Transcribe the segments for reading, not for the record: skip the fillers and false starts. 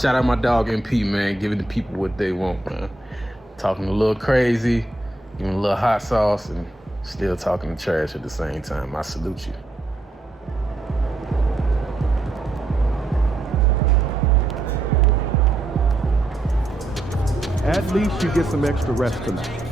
Shout out my dog MP, man, giving the people what they want, man. Talking a little crazy, giving a little hot sauce, and still talking trash at the same time. I salute you. At least you get some extra rest tonight.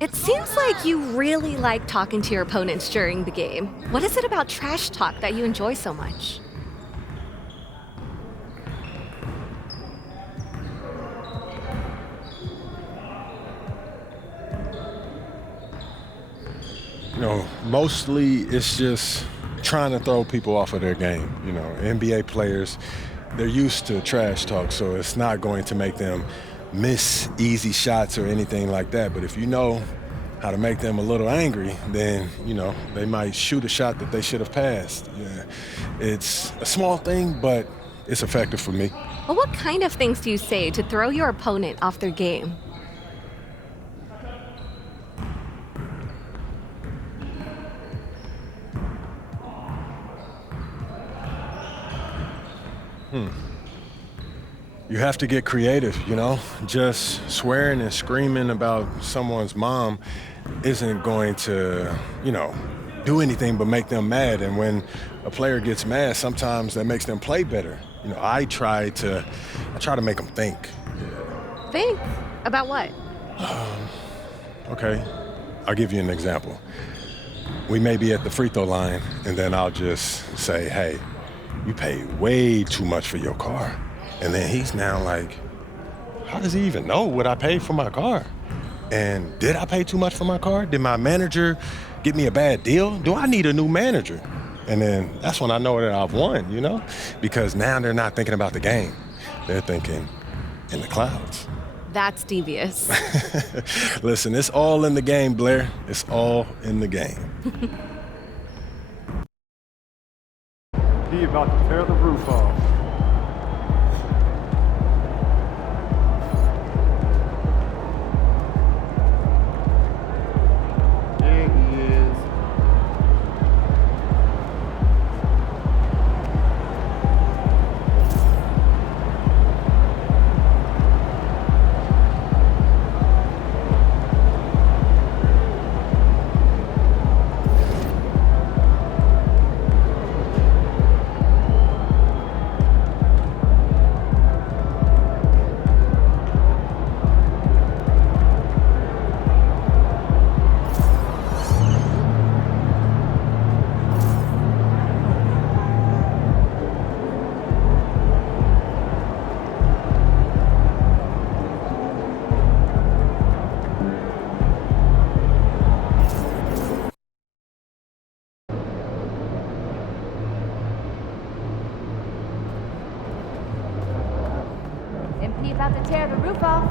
It seems like you really like talking to your opponents during the game. What is it about trash talk that you enjoy so much? You know, mostly it's just trying to throw people off of their game. You know, NBA players, they're used to trash talk, so it's not going to make them miss easy shots or anything like that. But if you know how to make them a little angry, then, you know, they might shoot a shot that they should have passed. Yeah. It's a small thing, but it's effective for me. Well, what kind of things do you say to throw your opponent off their game? You have to get creative, you know? Just swearing and screaming about someone's mom isn't going to, you know, do anything but make them mad. And when a player gets mad, sometimes that makes them play better. You know, I try to make them think. Think? About what? Okay, I'll give you an example. We may be at the free throw line, and then I'll just say, hey, you paid way too much for your car. And then he's now like, how does he even know what I paid for my car? And did I pay too much for my car? Did my manager get me a bad deal? Do I need a new manager? And then that's when I know that I've won, you know? Because now they're not thinking about the game. They're thinking in the clouds. That's devious. Listen, it's all in the game, Blair. It's all in the game. He about to tear the roof off. There he is. MP about to tear the roof off.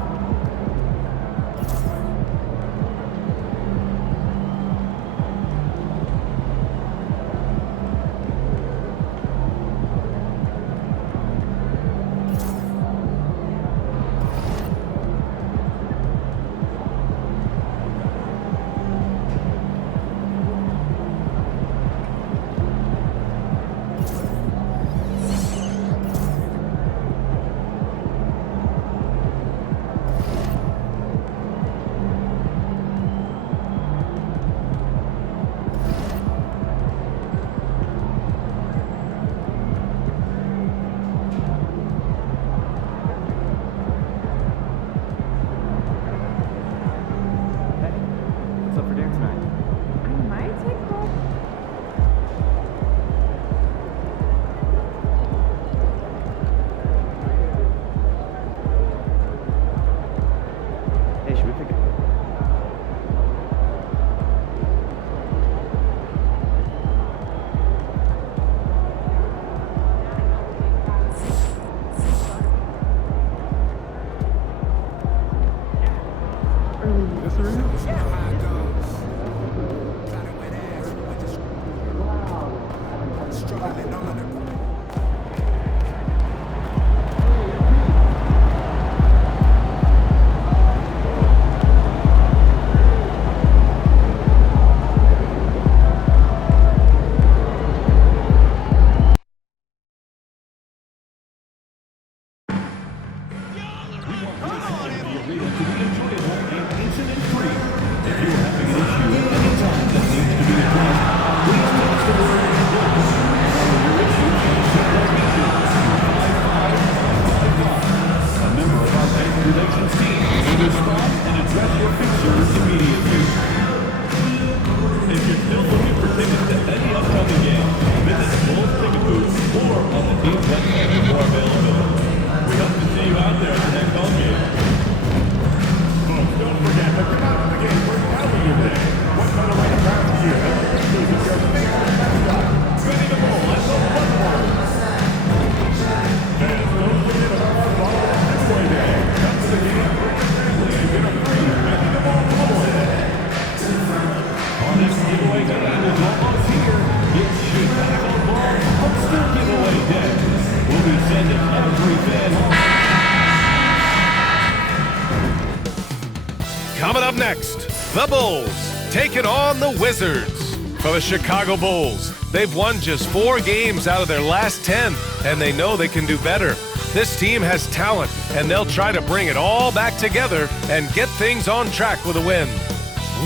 up next, the Bulls taking on the Wizards. For the Chicago Bulls, they've won just 4 games out of their last 10, and they know they can do better. This team has talent, and they'll try to bring it all back together and get things on track with a win.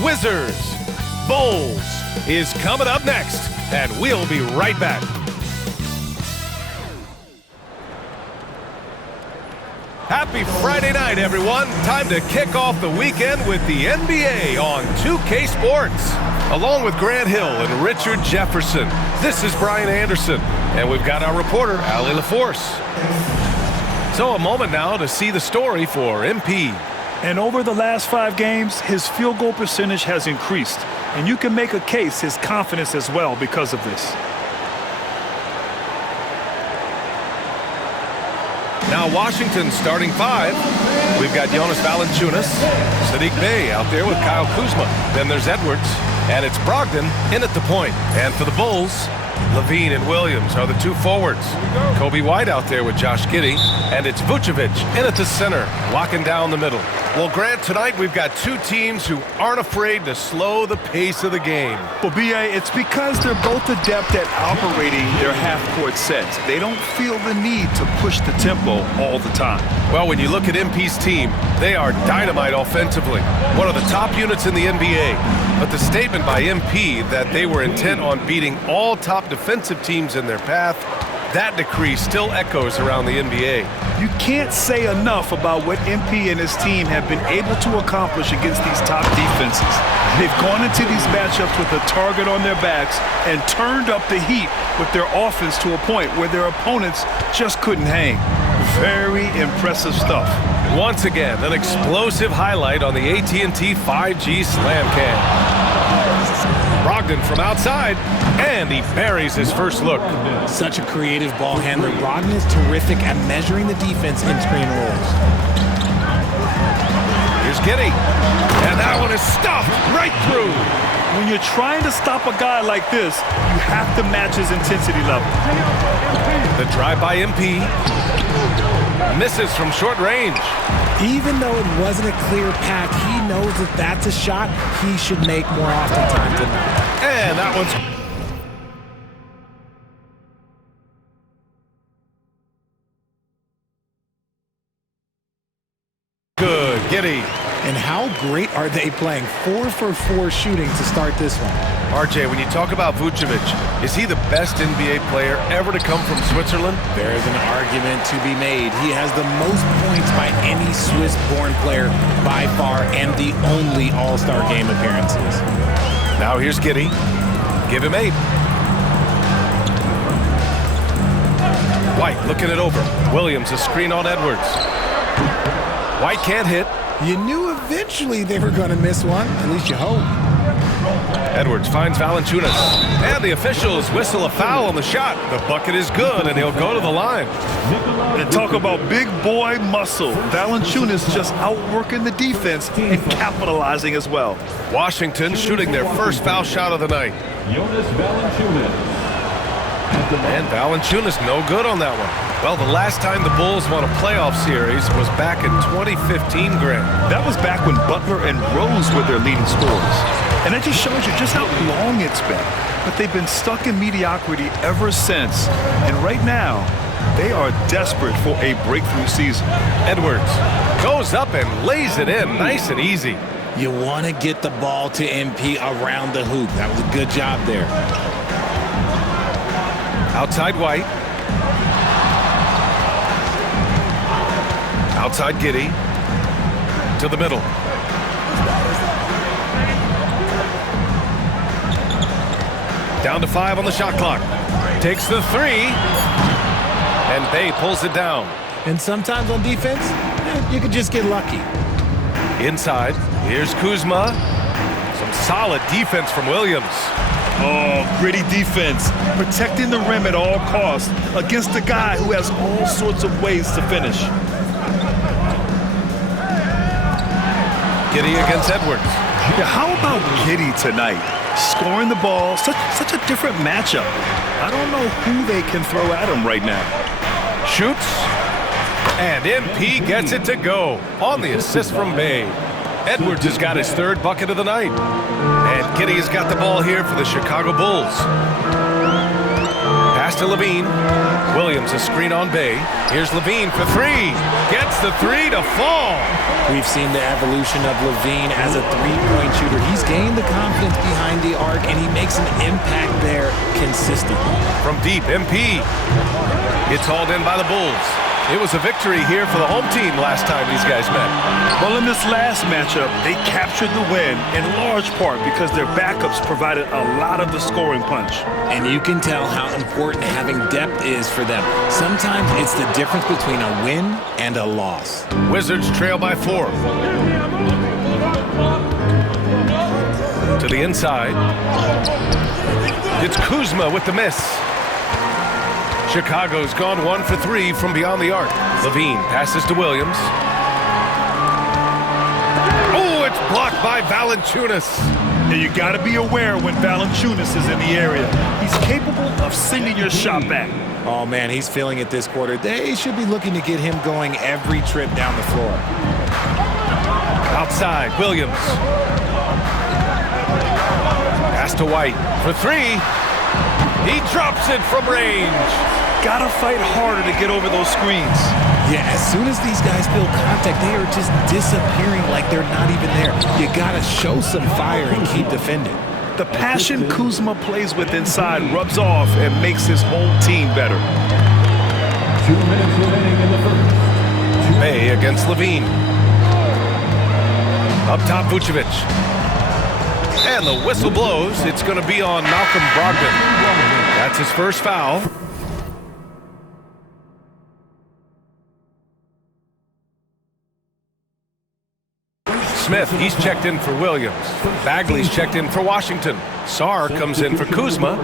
Wizards, Bulls is coming up next, and we'll be right back. Happy Friday night, everyone. Time to kick off the weekend with the NBA on 2K Sports. Along with Grant Hill and Richard Jefferson, this is Brian Anderson, and we've got our reporter, Allie LaForce. So a moment now to see the story for MP. And over the last 5 games, his field goal percentage has increased. And you can make a case his confidence as well because of this. Now Washington's starting 5. We've got Jonas Valanciunas, Saddiq Bey out there with Kyle Kuzma. Then there's Edwards, and it's Brogdon in at the point. And for the Bulls, Levine and Williams are the 2 forwards. Kobe White out there with Josh Giddey, and it's Vucevic in at the center, locking down the middle. Well, Grant, tonight we've got 2 teams who aren't afraid to slow the pace of the game. Well, B.A., it's because they're both adept at operating their half-court sets. They don't feel the need to push the tempo all the time. Well, when you look at MP's team, they are dynamite offensively, one of the top units in the NBA. But the statement by MP that they were intent on beating all top defensive teams in their path, that decree still echoes around the NBA. You can't say enough about what MP and his team have been able to accomplish against these top defenses. They've gone into these matchups with a target on their backs and turned up the heat with their offense to a point where their opponents just couldn't hang. Very impressive stuff. Once again, an explosive highlight on the AT&T 5G Slam Cam. Brogdon from outside, and he buries his first look. Such a creative ball handler. Brogdon is terrific at measuring the defense in screen rolls. Here's Giddey, and that one is stuffed right through. When you're trying to stop a guy like this, you have to match his intensity level. The drive by MP misses from short range. Even though it wasn't a clear path, he knows that that's a shot he should make more oftentimes than not. And that one's good. Giddey. And how great are they playing 4 for 4 shooting to start this one? RJ, when you talk about Vucevic, is he the best NBA player ever to come from Switzerland? There is an argument to be made. He has the most points by any Swiss-born player by far and the only All-Star game appearances. Now here's Giddey. Give him 8. White looking it over. Williams a screen on Edwards. White can't hit. You knew eventually they were going to miss one. At least you hope. Edwards finds Valanciunas. And the officials whistle a foul on the shot. The bucket is good, and he'll go to the line. And talk about big boy muscle. Valanciunas just outworking the defense and capitalizing as well. Washington shooting their first foul shot of the night. And Valanciunas no good on that one. Well, the last time the Bulls won a playoff series was back in 2015, Grant. That was back when Butler and Rose were their leading scorers. And that just shows you just how long it's been. But they've been stuck in mediocrity ever since. And right now, they are desperate for a breakthrough season. Edwards goes up and lays it in nice and easy. You want to get the ball to MP around the hoop. That was a good job there. Outside White. Outside Giddey. To the middle. Down to 5 on the shot clock. Takes the 3. And Bey pulls it down. And sometimes on defense, you could just get lucky. Inside. Here's Kuzma. Some solid defense from Williams. Oh, gritty defense. Protecting the rim at all costs against a guy who has all sorts of ways to finish. Giddey against Edwards. Yeah, how about Giddey tonight? Scoring the ball, such a different matchup. I don't know who they can throw at him right now. Shoots. And MP gets it to go on the assist from Bey. Edwards has got his third bucket of the night. And Kitty has got the ball here for the Chicago Bulls. Pass to Levine. Williams, a screen on Bay. Here's Levine for three. Gets the three to fall. We've seen the evolution of Levine as a three-point shooter. He's gained the confidence behind the arc, and he makes an impact there consistently. From deep, MP. It's hauled in by the Bulls. It was a victory here for the home team last time these guys met. Well, in this last matchup, they captured the win in large part because their backups provided a lot of the scoring punch. And you can tell how important having depth is for them. Sometimes it's the difference between a win and a loss. Wizards trail by 4. To the inside. It's Kuzma with the miss. Chicago's gone 1 for 3 from beyond the arc. Levine passes to Williams. Oh, it's blocked by Valanciunas. Now you got to be aware when Valanciunas is in the area. He's capable of sending your shot back. Oh, man, he's feeling it this quarter. They should be looking to get him going every trip down the floor. Outside, Williams. Pass to White for 3. He drops it from range. Gotta fight harder to get over those screens. Yeah, as soon as these guys feel contact, they are just disappearing like they're not even there. You gotta show some fire and keep defending. The passion Kuzma plays with inside rubs off and makes his whole team better. 2 minutes remaining in the first. May against Levine. Up top, Vucevic. And the whistle blows. It's going to be on Malcolm Brogdon. That's his first foul. Smith, he's checked in for Williams. Bagley's checked in for Washington. Sarr comes in for Kuzma.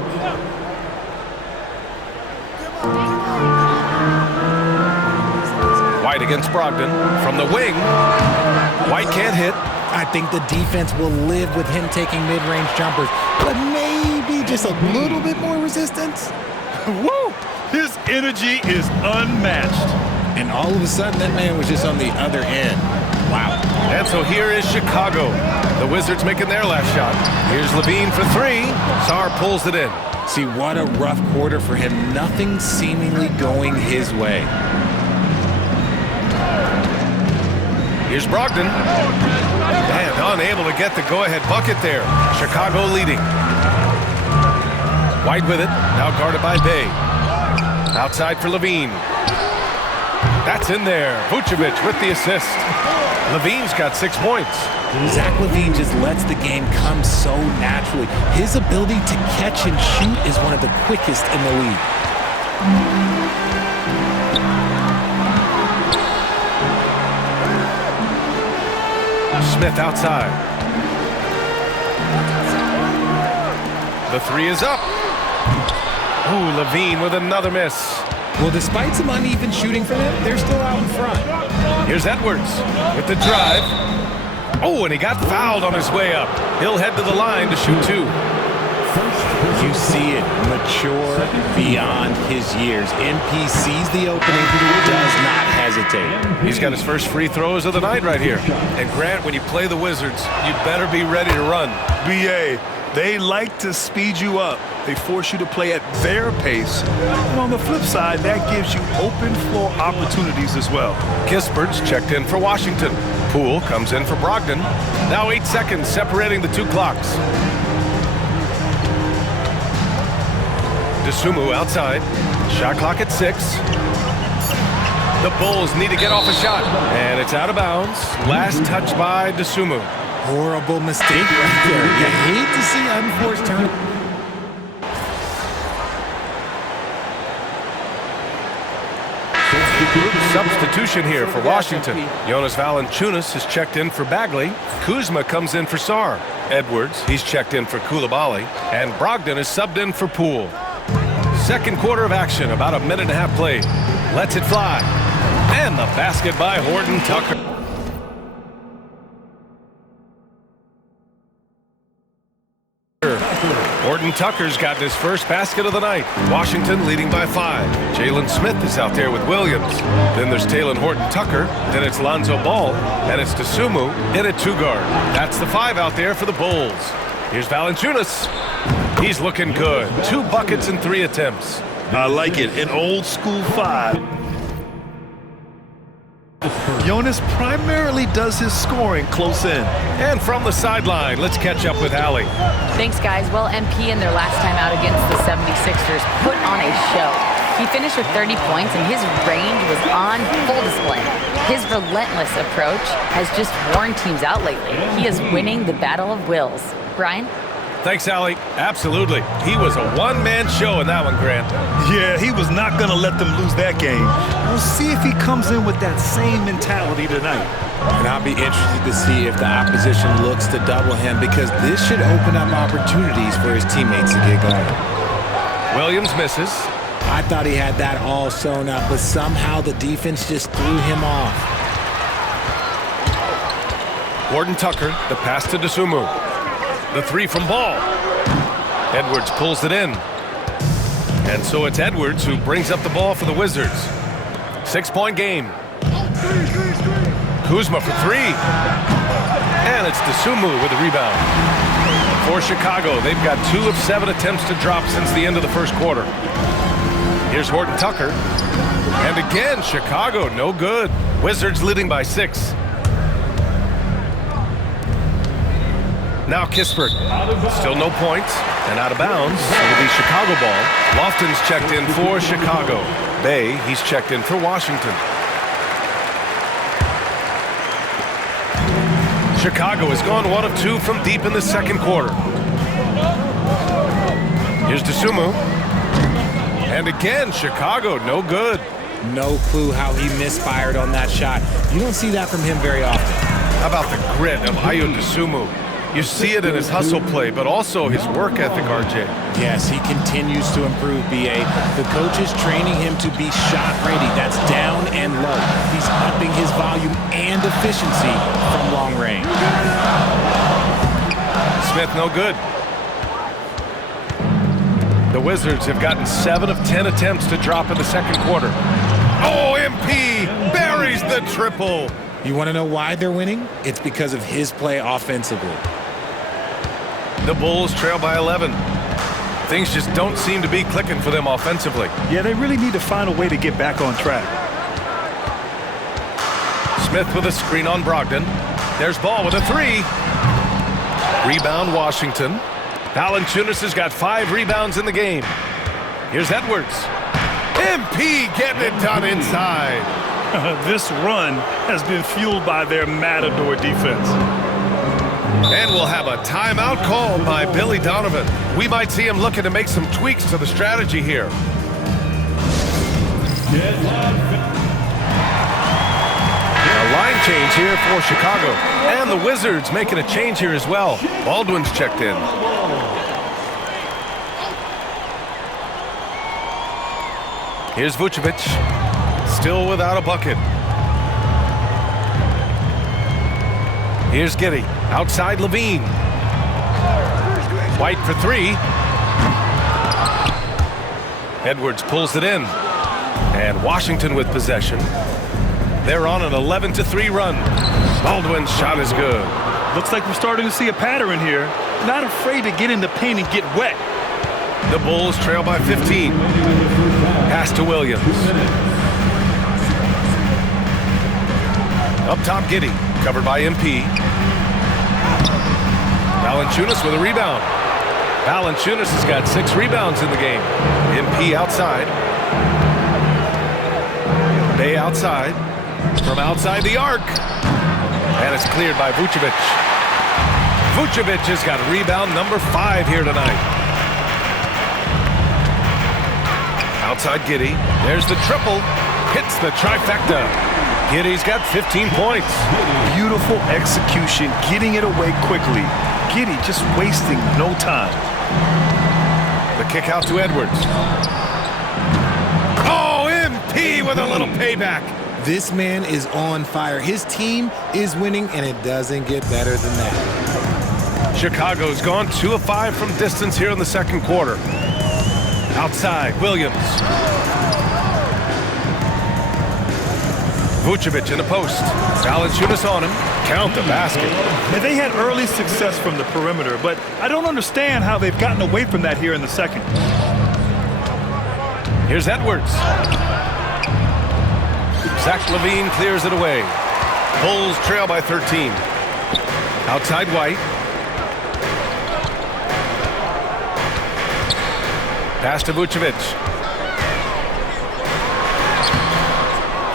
White against Brogdon. From the wing. White can't hit. I think the defense will live with him taking mid-range jumpers, but maybe just a little bit more resistance. Woo! His energy is unmatched. And all of a sudden, that man was just on the other end. Wow. And so here is Chicago. The Wizards making their last shot. Here's Levine for 3. Sarr pulls it in. See, what a rough quarter for him. Nothing seemingly going his way. Here's Brogdon. And unable to get the go-ahead bucket there. Chicago leading. White with it. Now guarded by Bay. Outside for Levine. That's in there. Vucevic with the assist. Levine's got 6 points. Zach LaVine just lets the game come so naturally. His ability to catch and shoot is one of the quickest in the league. Smith outside. The 3 is up. Ooh, Levine with another miss. Well, despite some uneven shooting for them, they're still out in front. Here's Edwards with the drive. Oh, and he got fouled on his way up. He'll head to the line to shoot 2. You see it mature beyond his years. MP sees the opening, does not hesitate. He's got his first free throws of the night right here. And Grant, when you play the Wizards, you better be ready to run. BA, they like to speed you up. They force you to play at their pace. And on the flip side, that gives you open floor opportunities as well. Kispert's checked in for Washington. Poole comes in for Brogdon. Now 8 seconds separating the 2 clocks. DeSumo outside. Shot clock at 6. The Bulls need to get off a shot. And it's out of bounds. Last touch by DeSumo. Horrible mistake right there. You hate to see unforced turn. Substitution here for Washington. Jonas Valanciunas is checked in for Bagley. Kuzma comes in for Sarr. Edwards, he's checked in for Coulibaly. And Brogdon is subbed in for Poole. Second quarter of action, about a minute and a half played. Lets it fly. And the basket by Horton Tucker. Horton Horton Tucker's gotten his first basket of the night. Washington leading by 5. Jalen Smith is out there with Williams. Then there's Taylor Horton Tucker. Then it's Lonzo Ball. And it's Dosunmu in at 2 guard. That's the 5 out there for the Bulls. Here's Valanciunas. He's looking good. 2 buckets and 3 attempts. I like it. An old school 5. Jonas primarily does his scoring close in. And from the sideline, let's catch up with Allie. Thanks, guys. Well, MP in their last time out against the 76ers put on a show. He finished with 30 points, and his range was on full display. His relentless approach has just worn teams out lately. He is winning the battle of wills. Brian? Thanks, Allie. Absolutely. He was a one-man show in that one, Grant. Yeah, he was not going to let them lose that game. We'll see if he comes in with that same mentality tonight. And I'll be interested to see if the opposition looks to double him, because this should open up opportunities for his teammates to get going. Williams misses. I thought he had that all sewn up, but somehow the defense just threw him off. Horton Tucker, the pass to Dosunmu. The 3 from Ball. Edwards pulls it in. And so it's Edwards who brings up the ball for the Wizards. 6-point game. Kuzma for 3. And it's Dosunmu with a rebound. For Chicago, they've got 2 of 7 attempts to drop since the end of the first quarter. Here's Horton Tucker. And again, Chicago, no good. Wizards leading by 6. Now Kispert, still no points, and out of bounds. It'll be Chicago ball. Lofton's checked in for Chicago. Bay, he's checked in for Washington. Chicago has gone 1 of 2 from deep in the second quarter. Here's Dosunmu. And again, Chicago, no good. No clue how he misfired on that shot. You don't see that from him very often. How about the grit of Ayo Dosunmu? You see it in his hustle play, but also his work ethic, RJ. Yes, he continues to improve, BA. The coach is training him to be shot ready. That's down and low. He's upping his volume and efficiency from long range. Smith, no good. The Wizards have gotten 7 of 10 attempts to drop in the second quarter. Oh, MP buries the triple. You want to know why they're winning? It's because of his play offensively. The Bulls trail by 11. Things just don't seem to be clicking for them offensively. Yeah, they really need to find a way to get back on track. Smith with a screen on Brogdon. There's Ball with a 3. Rebound Washington. Valanciunas has got 5 rebounds in the game. Here's Edwards. MP getting it done inside. This run has been fueled by their Matador defense. And we'll have a timeout called by Billy Donovan. We might see him looking to make some tweaks to the strategy here. A line change here for Chicago. And the Wizards making a change here as well. Baldwin's checked in. Here's Vucevic. Still without a bucket. Here's Giddey. Outside Levine. White for 3. Edwards pulls it in. And Washington with possession. They're on an 11-3 run. Baldwin's shot is good. Looks like we're starting to see a pattern here. Not afraid to get in the paint and get wet. The Bulls trail by 15. Pass to Williams. Up top, Giddey. Covered by MP. Valanciunas with a rebound. Valanciunas has got 6 rebounds in the game. MP outside. Bay outside. From outside the arc. And it's cleared by Vucevic. Vucevic has got rebound number 5 here tonight. Outside Giddey. There's the triple. Hits the trifecta. Giddey's got 15 points. Beautiful execution, getting it away quickly. Giddey just wasting no time. The kick out to Edwards. Oh, MP with a little payback. This man is on fire. His team is winning, and it doesn't get better than that. Chicago's gone 2 of 5 from distance here in the second quarter. Outside, Williams. Vucevic in the post. Valanciunas on him. Count the basket. And they had early success from the perimeter, but I don't understand how they've gotten away from that here in the second. Here's Edwards. Zach LaVine clears it away. Bulls trail by 13. Outside White. Pass to Vucevic.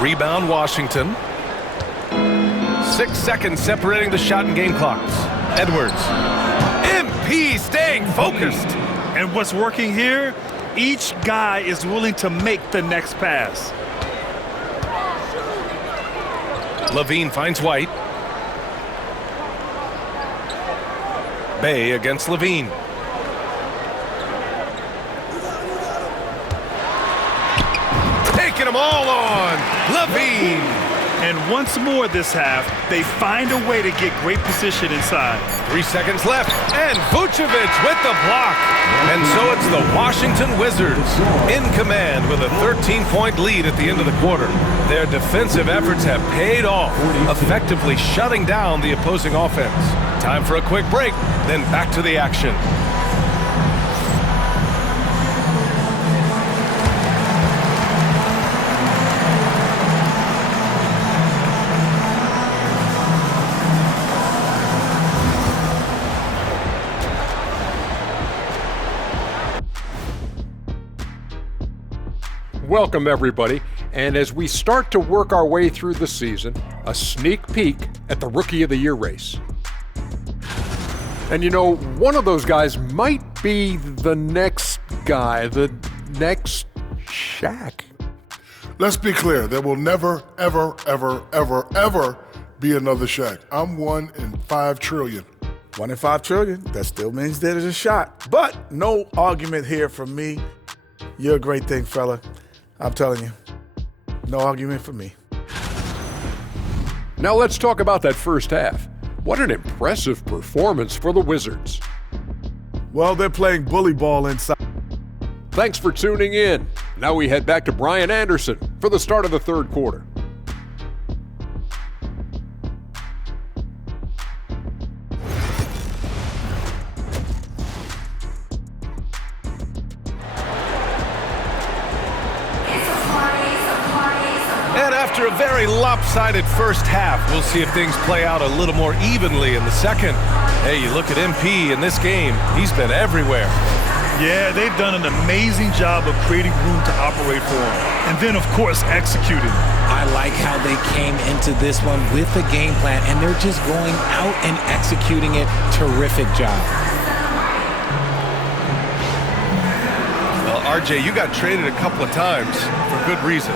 Rebound Washington. 6 seconds separating the shot and game clocks. Edwards. MP staying focused. And what's working here? Each guy is willing to make the next pass. LaVine finds White. Bay against LaVine. Taking them all on. LaVine. And once more this half, they find a way to get great position inside. 3 seconds left, and Vucevic with the block. And so it's the Washington Wizards in command with a 13-point lead at the end of the quarter. Their defensive efforts have paid off, effectively shutting down the opposing offense. Time for a quick break, then back to the action. Welcome, everybody. And as we start to work our way through the season, a sneak peek at the Rookie of the Year race. And you know, one of those guys might be the next guy, the next Shaq. Let's be clear. There will never, ever, ever, ever, ever be another Shaq. I'm 1 in 5 trillion. 1 in 5 trillion. That still means there's a shot. But no argument here from me. You're a great thing, fella. I'm telling you, no argument for me. Now let's talk about that first half. What an impressive performance for the Wizards. Well, they're playing bully ball inside. Thanks for tuning in. Now we head back to Brian Anderson for the start of the third quarter. After a very lopsided first half, we'll see if things play out a little more evenly in the second. Hey, you look at MP in this game, he's been everywhere. Yeah, they've done an amazing job of creating room to operate for him. And then, of course, executing. I like how they came into this one with a game plan, and they're just going out and executing it. Terrific job. Well, RJ, you got traded a couple of times for good reason.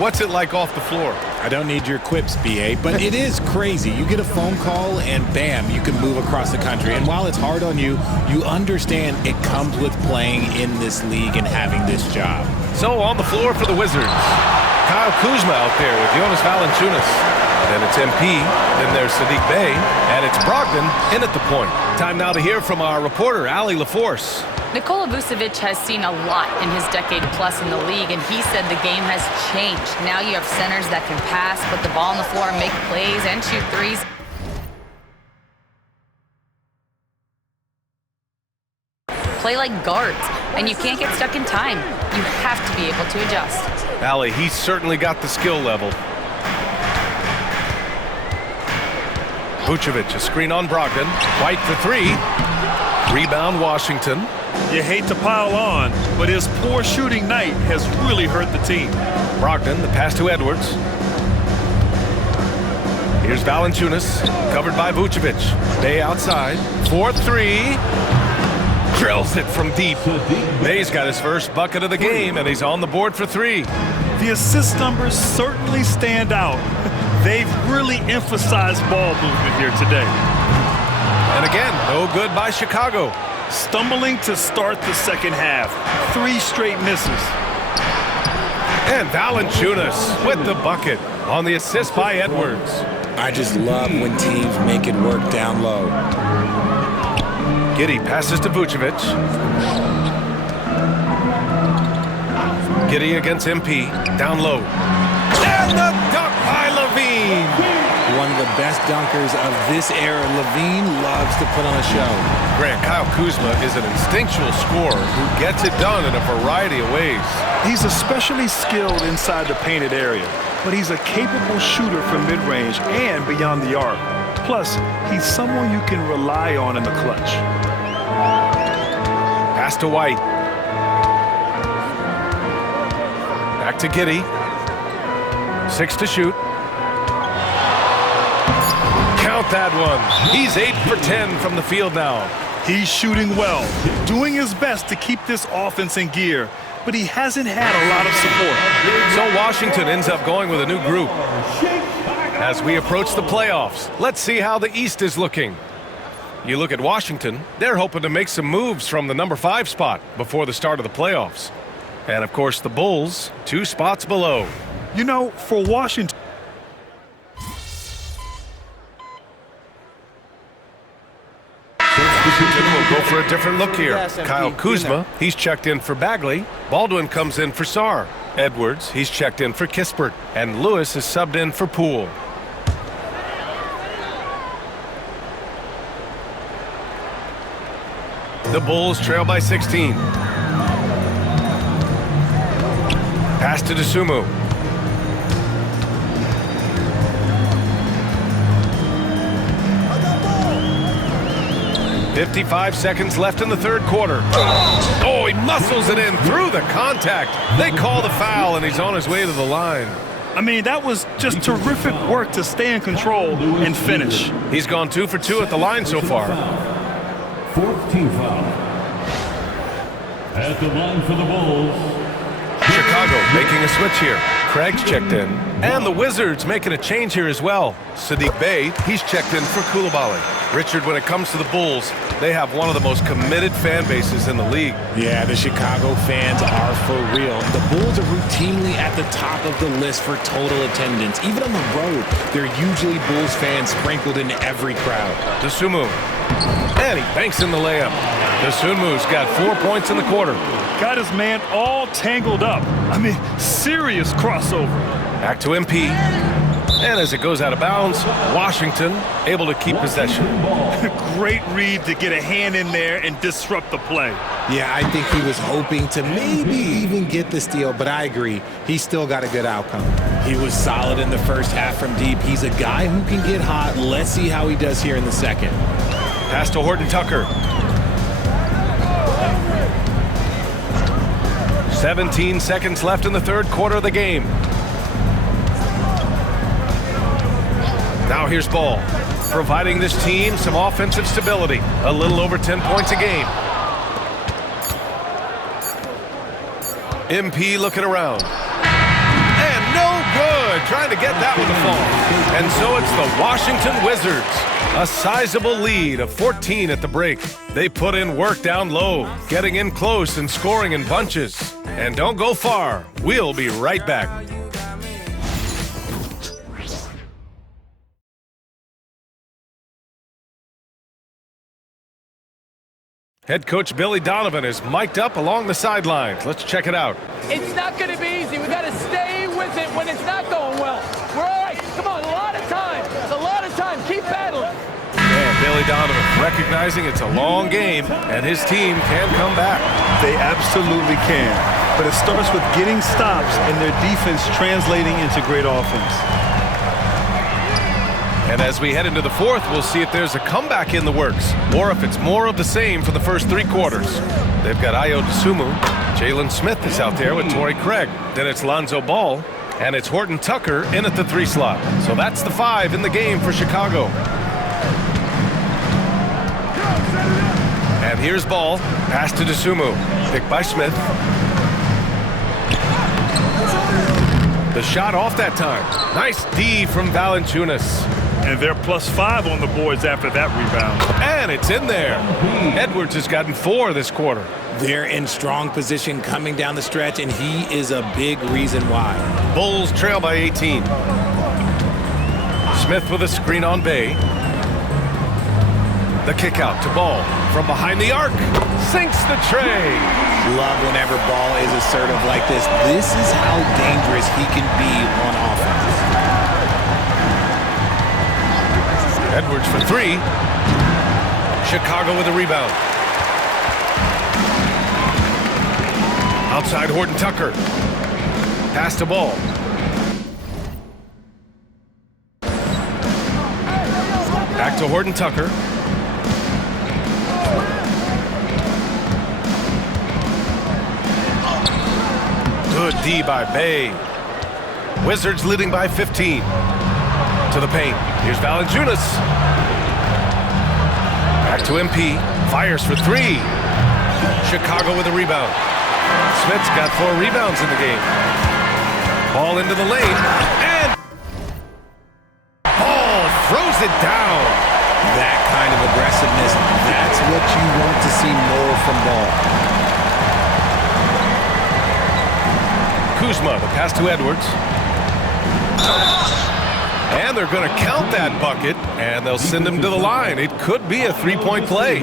What's it like off the floor? I don't need your quips, BA, but it is crazy. You get a phone call and bam, you can move across the country. And while it's hard on you, you understand it comes with playing in this league and having this job. So on the floor for the Wizards, Kyle Kuzma out there with Jonas Valanciunas. Then it's MP, then there's Saddiq Bey, and it's Brogdon in at the point. Time now to hear from our reporter, Allie LaForce. Nikola Vucevic has seen a lot in his decade plus in the league, and he said the game has changed. Now you have centers that can pass, put the ball on the floor, make plays, and shoot threes. Play like guards, and you can't get stuck in time. You have to be able to adjust. Allie, he's certainly got the skill level. Vucevic, a screen on Brogdon. White for 3. Rebound Washington. You hate to pile on, but his poor shooting night has really hurt the team. Brogdon, the pass to Edwards. Here's Valanciunas, covered by Vucevic. Bey outside, 4-3. Drills it from deep. Bey's got his first bucket of the game, and he's on the board for 3. The assist numbers certainly stand out. They've really emphasized ball movement here today. And again, no good by Chicago. Stumbling to start the second half. 3 straight misses. And Valanciunas with the bucket on the assist by Edwards. I just love when teams make it work down low. Giddey passes to Vucevic. Giddey against MP, down low. And the dunk by Levine. One of the best dunkers of this era. Levine loves to put on a show. Grant, Kyle Kuzma is an instinctual scorer who gets it done in a variety of ways. He's especially skilled inside the painted area, but he's a capable shooter from mid-range and beyond the arc. Plus, he's someone you can rely on in the clutch. Pass to White. Back to Giddey. 6 to shoot. Count that one. He's 8 for 10 from the field now. He's shooting well, doing his best to keep this offense in gear, but he hasn't had a lot of support. So Washington ends up going with a new group. As we approach the playoffs, let's see how the East is looking. You look at Washington, they're hoping to make some moves from the number 5 spot before the start of the playoffs. And of course the Bulls, 2 spots below. You know, for Washington, Washington will go for a different look here. Kyle Kuzma, he's checked in for Bagley. Baldwin comes in for Sarr. Edwards, he's checked in for Kispert. And Lewis is subbed in for Poole. The Bulls trail by 16. Pass to Dosunmu. 55 seconds left in the third quarter. Oh, he muscles it in through the contact. They call the foul, and he's on his way to the line. I mean, that was just terrific work to stay in control and finish. He's gone 2 for 2 at the line so far. 4th team foul. At the line for the Bulls. Chicago making a switch here. Craig's checked in. And the Wizards making a change here as well. Saddiq Bey, he's checked in for Coulibaly. Richard, when it comes to the Bulls, they have one of the most committed fan bases in the league. Yeah, the Chicago fans are for real. The Bulls are routinely at the top of the list for total attendance. Even on the road, there are usually Bulls fans sprinkled in every crowd. Dosunmu. And he banks in the layup. Dosunmu's got 4 points in the quarter. Got his man all tangled up. I mean, serious crossover. Back to MP. And as it goes out of bounds, Washington able to keep possession. Great read to get a hand in there and disrupt the play. Yeah, I think he was hoping to maybe even get the steal, but I agree. He still got a good outcome. He was solid in the first half from deep. He's a guy who can get hot. Let's see how he does here in the second. Pass to Horton Tucker. 17 seconds left in the third quarter of the game. Now here's Ball, providing this team some offensive stability. A little over 10 points a game. MP looking around. And no good, trying to get that one to fall. And so it's the Washington Wizards. A sizable lead of 14 at the break. They put in work down low, getting in close and scoring in bunches. And don't go far. We'll be right back. Head coach Billy Donovan is mic'd up along the sidelines. Let's check it out. It's not going to be easy. We got to stay with it when it's not going well. We're all right. Come on, a lot of time. It's a lot of time. Keep battling. And Billy Donovan recognizing it's a long game and his team can come back. They absolutely can. But it starts with getting stops and their defense translating into great offense. And as we head into the fourth, we'll see if there's a comeback in the works or if it's more of the same for the first 3 quarters. They've got Ayo Dosunmu. Jalen Smith is out there with Torrey Craig. Then it's Lonzo Ball. And it's Horton Tucker in at the 3 slot. So that's the 5 in the game for Chicago. And here's Ball. Pass to Dosunmu. Picked by Smith. The shot off that time. Nice D from Valanciunas. And they're +5 on the boards after that rebound. And it's in there. Edwards has gotten 4 this quarter. They're in strong position coming down the stretch, and he is a big reason why. Bulls trail by 18. Smith with a screen on Bay. The kick out to Ball from behind the arc. Sinks the tray. Love whenever Ball is assertive like this. This is how dangerous he can be on offense. Edwards for three. Chicago with a rebound. Outside Horton Tucker. Pass to Ball. Back to Horton Tucker. Good D by Bay. Wizards leading by 15. To the paint. Here's Valanciunas. Back to MP. Fires for three. Chicago with a rebound. Smith's got 4 rebounds in the game. Ball into the lane. And Ball throws it down. That kind of aggressiveness, that's what you want to see more from Ball. Kuzma, the pass to Edwards. And they're going to count that bucket, and they'll send him to the line. It could be a 3-point play.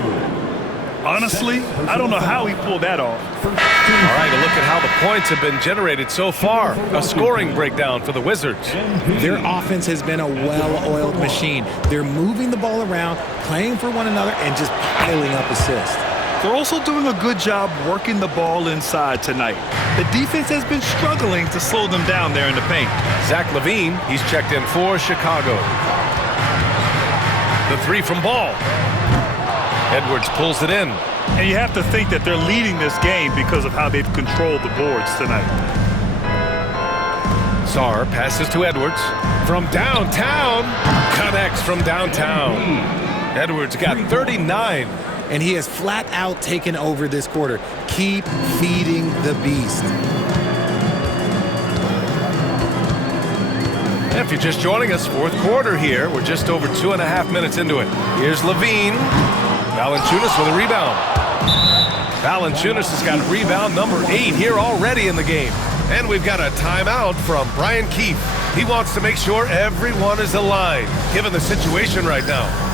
Honestly, I don't know how he pulled that off. All right, a look at how the points have been generated so far. A scoring breakdown for the Wizards. Their offense has been a well-oiled machine. They're moving the ball around, playing for one another, and just piling up assists. They're also doing a good job working the ball inside tonight. The defense has been struggling to slow them down there in the paint. Zach LaVine, he's checked in for Chicago. The three from Ball. Edwards pulls it in. And you have to think that they're leading this game because of how they've controlled the boards tonight. Sarr passes to Edwards. From downtown. Connects from downtown. Edwards got 39. And he has flat out taken over this quarter. Keep feeding the beast. If you're just joining us, fourth quarter here. We're just over 2.5 minutes into it. Here's LaVine. Valanciunas with a rebound. Valanciunas has got rebound number 8 here already in the game. And we've got a timeout from Brian Keefe. He wants to make sure everyone is aligned, given the situation right now.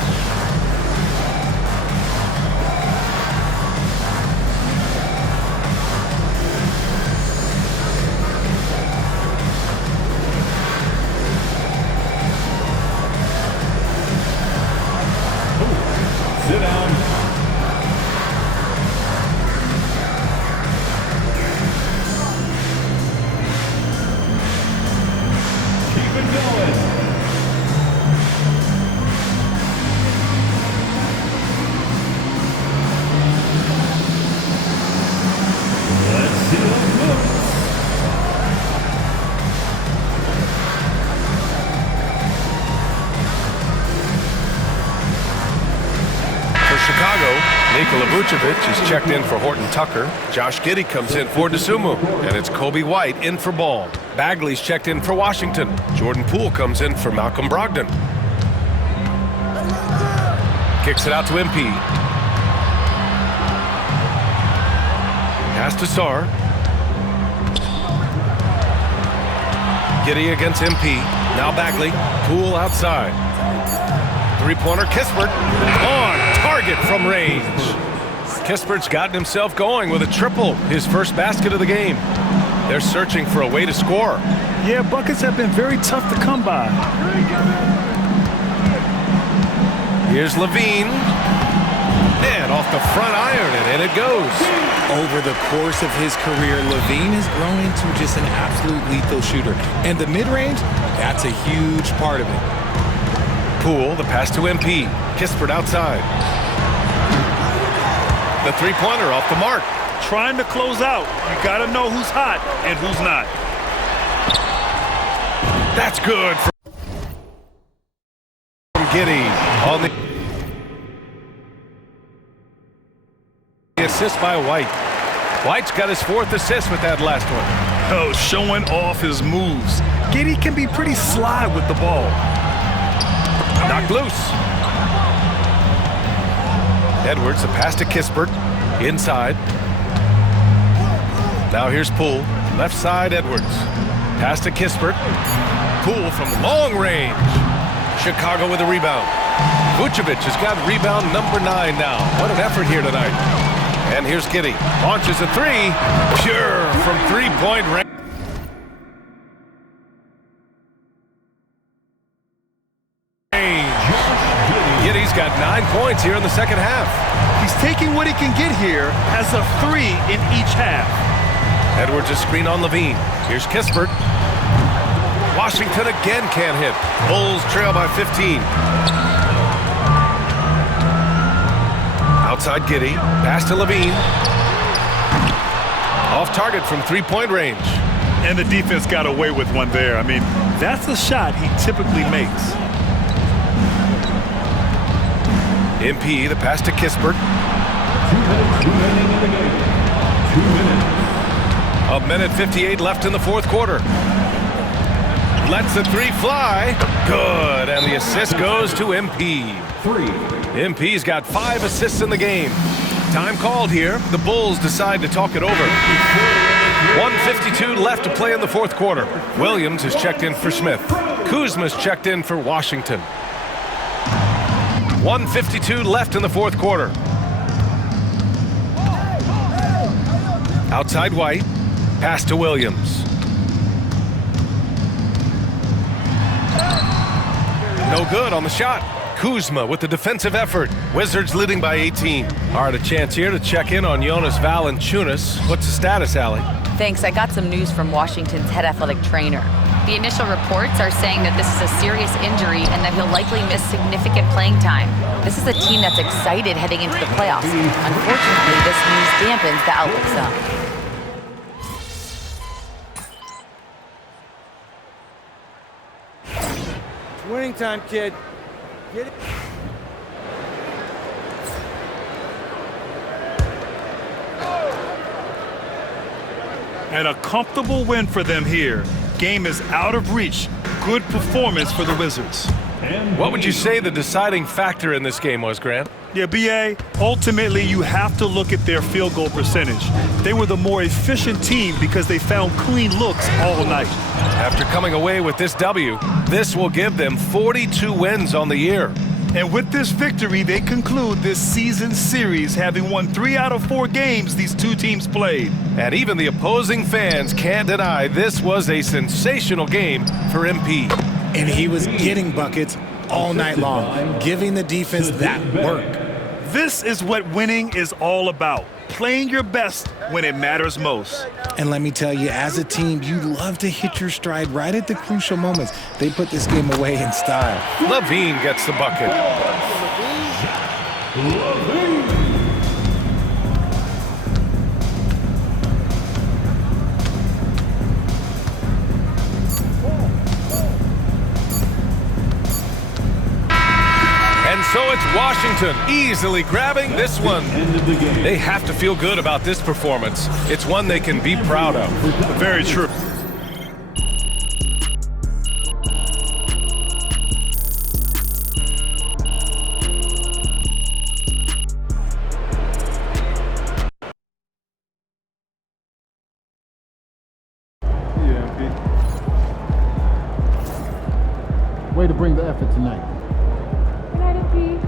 Sit down. Keep it going. Let's see what moves. Chicago, Nikola Vucevic is checked in for Horton Tucker. Josh Giddey comes in for Dosunmu. And it's Kobe White in for Ball. Bagley's checked in for Washington. Jordan Poole comes in for Malcolm Brogdon. Kicks it out to MP. Pass to Sarr. Giddey against MP. Now Bagley. Poole outside. Three-pointer, Kispert. On target from range. Kispert's gotten himself going with a triple, his first basket of the game. They're searching for a way to score. Yeah, buckets have been very tough to come by. Here's LaVine. And off the front iron, and in it goes. Over the course of his career, LaVine has grown into just an absolute lethal shooter. And the mid-range, that's a huge part of it. Poole, the pass to MP. Kispert outside. The three-pointer off the mark. Trying to close out. You got to know who's hot and who's not. That's good from Giddey on the assist by White. White's got his 4th assist with that last one. Oh, showing off his moves. Giddey can be pretty sly with the ball. Knocked loose. Edwards, the pass to Kispert. Inside. Now here's Poole. Left side, Edwards. Pass to Kispert. Poole from long range. Chicago with a rebound. Vucevic has got rebound number 9 now. What an effort here tonight. And here's Giddey. Launches a 3. Pure from three-point range. Giddey's got 9 points here in the second half. He's taking what he can get here as a 3 in each half. Edwards' a screen on Levine. Here's Kispert. Washington again can't hit. Bulls trail by 15. Outside Giddey. Pass to Levine. Off target from three-point range. And the defense got away with one there. I mean, that's a shot he typically makes. MP, the pass to Kispert. 2 minutes remaining in the game. 2 minutes. 1:58 left in the fourth quarter. Lets the 3 fly. Good, and the assist goes to MP. 3. MP's got 5 assists in the game. Time called here. The Bulls decide to talk it over. 1:52 left to play in the fourth quarter. Williams has checked in for Smith. Kuzma's checked in for Washington. 1:52 left in the fourth quarter. Outside White. Pass to Williams. No good on the shot. Kuzma with the defensive effort. Wizards leading by 18. All right, a chance here to check in on Jonas Valanciunas. What's the status, Allie? Thanks. I got some news from Washington's head athletic trainer. The initial reports are saying that this is a serious injury and that he'll likely miss significant playing time. This is a team that's excited heading into the playoffs. Unfortunately, this news dampens the outlook some. Winning time, kid. Get it. And a comfortable win for them here. Game is out of reach. Good performance for the Wizards. What would you say the deciding factor in this game was, Grant? Yeah, BA, ultimately you have to look at their field goal percentage. They were the more efficient team because they found clean looks all night. After coming away with this W, this will give them 42 wins on the year. And with this victory, they conclude this season series, having won 3 out of 4 games these two teams played. And even the opposing fans can't deny this was a sensational game for MP. And he was getting buckets all night long, giving the defense that work. This is what winning is all about. Playing your best when it matters most. And let me tell you, as a team, you love to hit your stride right at the crucial moments. They put this game away in style. Levine gets the bucket. And so it's Washington easily grabbing this one. They have to feel good about this performance. It's one they can be proud of. Very true. Way to bring the effort tonight. Good night, MP.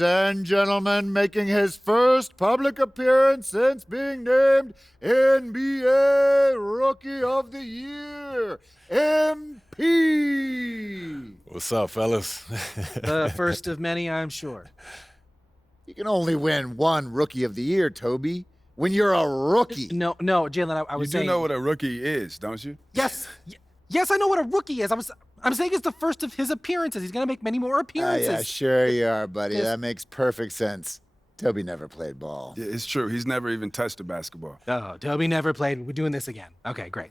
Ladies and gentlemen, making his first public appearance since being named NBA Rookie of the Year, MP. What's up, fellas? The first of many, I'm sure. You can only win one Rookie of the Year, Toby. When you're a rookie. No, Jalen, I was saying... You do know what a rookie is, don't you? Yes, I know what a rookie is. I'm saying it's the first of his appearances. He's going to make many more appearances. Yeah, sure you are, buddy. Yes. That makes perfect sense. Toby never played ball. Yeah, it's true. He's never even touched a basketball. Oh, Toby never played. We're doing this again. Okay, great.